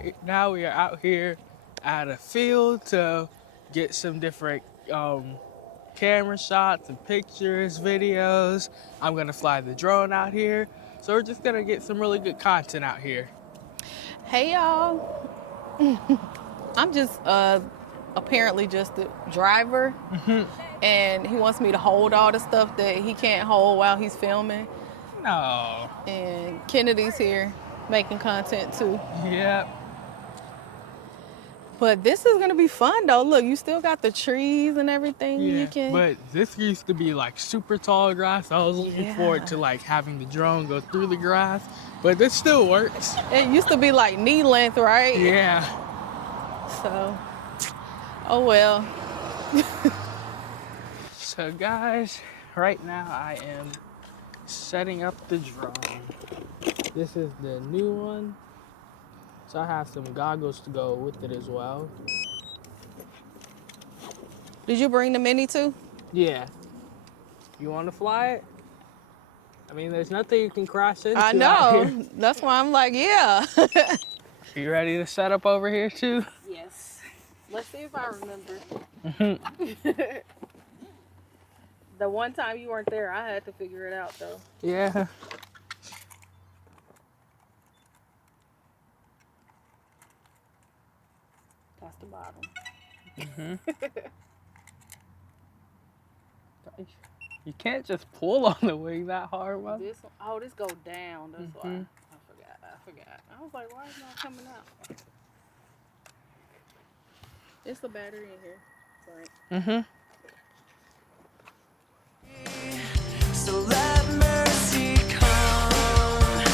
right now we are out here at a field to get some different camera shots and pictures, videos. I'm gonna fly the drone out here. So we're just gonna get some really good content out here. Hey y'all, I'm just apparently just the driver, and he wants me to hold all the stuff that he can't hold while he's filming. No. And Kennedy's here making content too. Yep. But this is gonna be fun though. Look, you still got the trees and everything. Yeah. You can. But this used to be like super tall grass. I was looking forward to Yeah. like having the drone go through the grass. But this still works. It used to be like knee length, right? Yeah. So, oh well. So guys, right now I am setting up the drone. This is the new one. So I have some goggles to go with it as well. Did you bring the mini too? Yeah. You want to fly it? I mean, there's nothing you can crash into I out here. know. That's why I'm like, yeah. You ready to set up over here too? Yes. Let's see if I remember. The one time you weren't there, I had to figure it out though. Yeah. That's the bottom. You can't just pull on the wing that hard, man. This go down. That's why. I forgot. I was like, why is it not coming out? It's the battery in here. Right. So let mercy come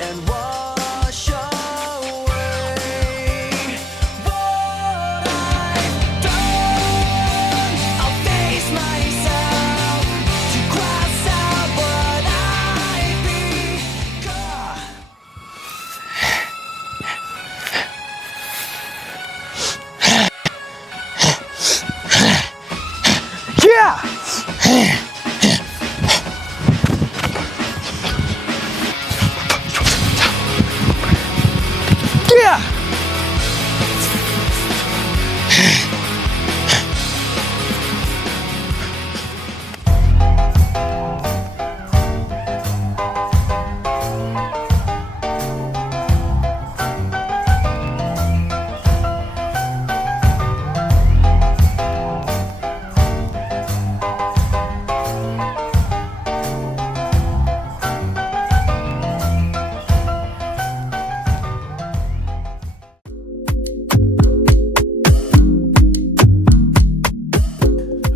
and wash away what I've done. I'll face myself to cross out what I become. Yeah! Yeah!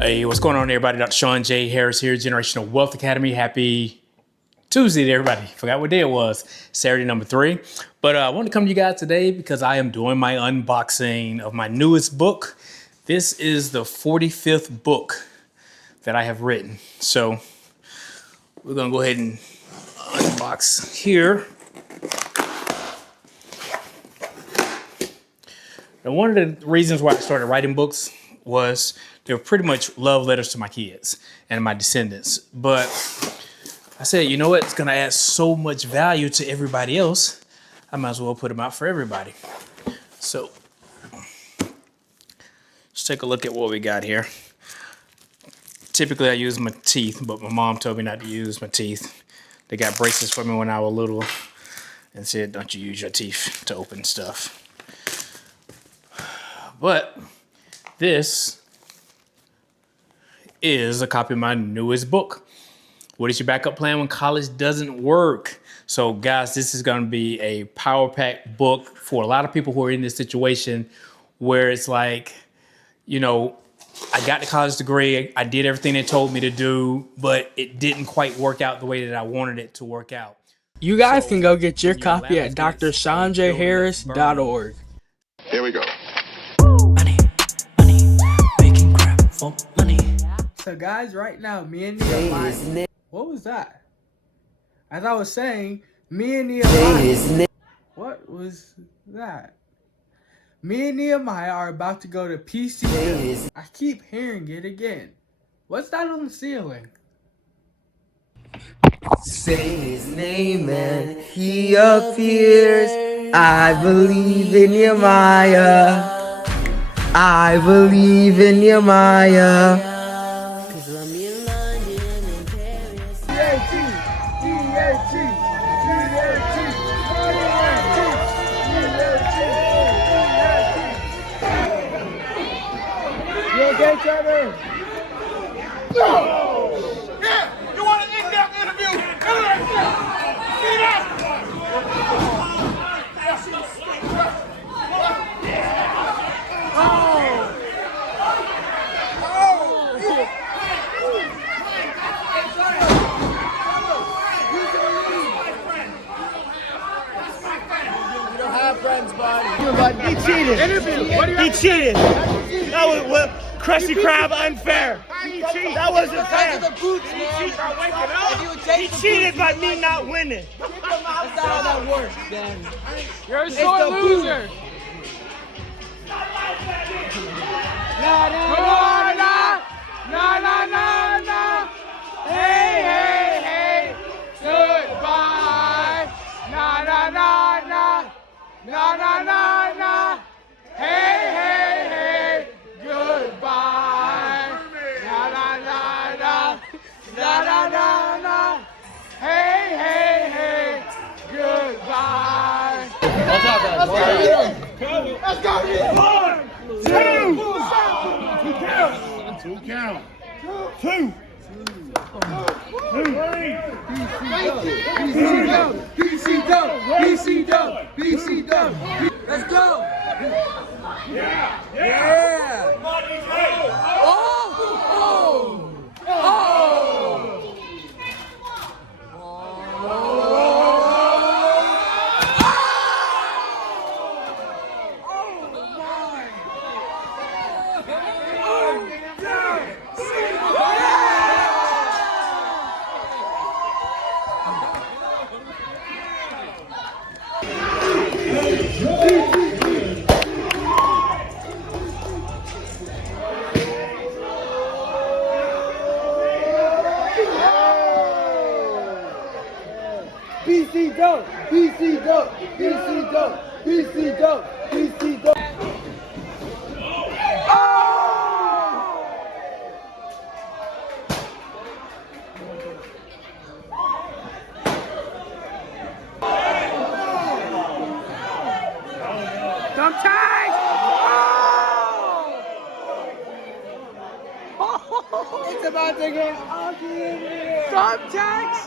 Hey, what's going on, everybody? Dr. Sean J. Harris here, Generational Wealth Academy. Happy Tuesday to everybody. Forgot what day it was. Saturday number 3. But I wanted to come to you guys today because I am doing my unboxing of my newest book. This is the 45th book that I have written. So we're going to go ahead and unbox here. Now, one of the reasons why I started writing books was they were pretty much love letters to my kids and my descendants. But I said, you know what? It's going to add so much value to everybody else. I might as well put them out for everybody. So let's take a look at what we got here. Typically, I use my teeth, but my mom told me not to use my teeth. They got braces for me when I was little and said, don't you use your teeth to open stuff. But this is a copy of my newest book. What is your backup plan when college doesn't work? So guys, this is going to be a power pack book for a lot of people who are in this situation where it's like, you know, I got the college degree, I did everything they told me to do, but it didn't quite work out the way that I wanted it to work out. You guys can go get your copy at drseanjharris.org. Here we go. Money, making crap for money. So guys, right now, me and Nehemiah. What was that? As I was saying, me and Nehemiah. What was that? Me and Nehemiah are about to go to PCU. I keep hearing it again. What's that on the ceiling? Say his name and he appears. I believe in your Maya. I believe in your Maya. You okay, Trevor? You want an in-depth interview? See that? He cheated. He cheated. That was what Krusty Krab unfair. That wasn't fair. He cheated by me not winning. That's not how that works, Dan. You're a sore loser. Na na na. Hey, hey, hey. Goodbye. Na na na na. Na na na na. Hey, hey, hey. Goodbye. Na na na na. Na na na na. Hey, hey, hey. Goodbye. Let's go. 2 count. BC dub. Let's go. Yeah. BC dub. BC dub. BC dub. BC dub. BC dub. Sometimes. It's about to get ugly in here. Sometimes.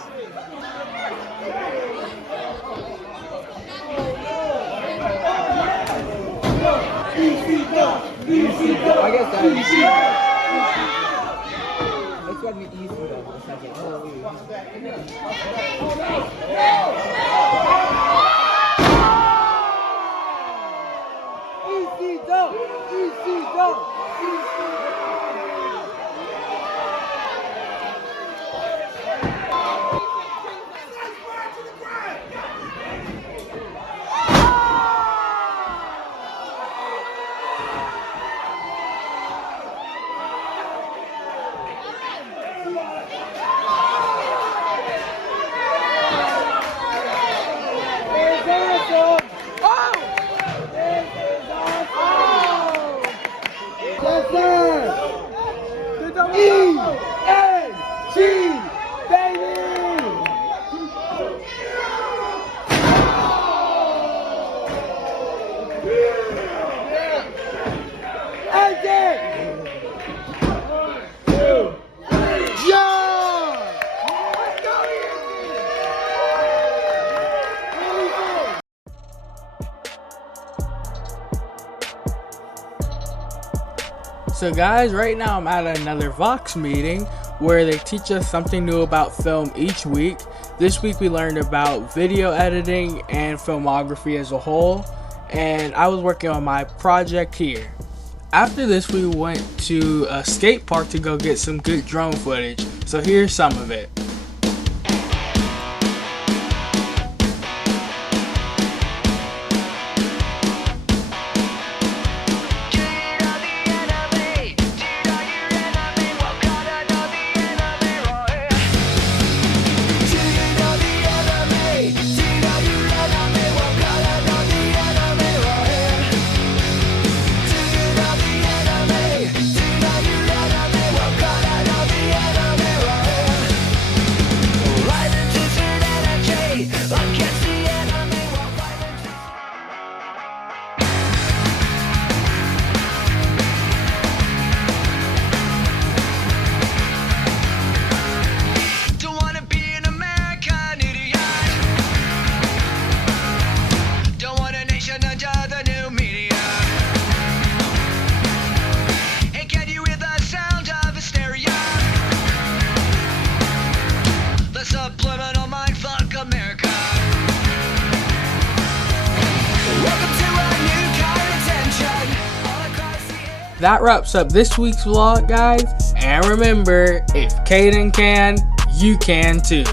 I guess that is easy. It's gotta be easy though. It's like, easy dunk. Easy dunk. So guys, right now I'm at another Vox meeting where they teach us something new about film each week. This week we learned about video editing and filmography as a whole, and I was working on my project here. After this we went to a skate park to go get some good drone footage, so here's some of it. Do you that wraps up this week's vlog, guys. And remember, if Caden can, you can too.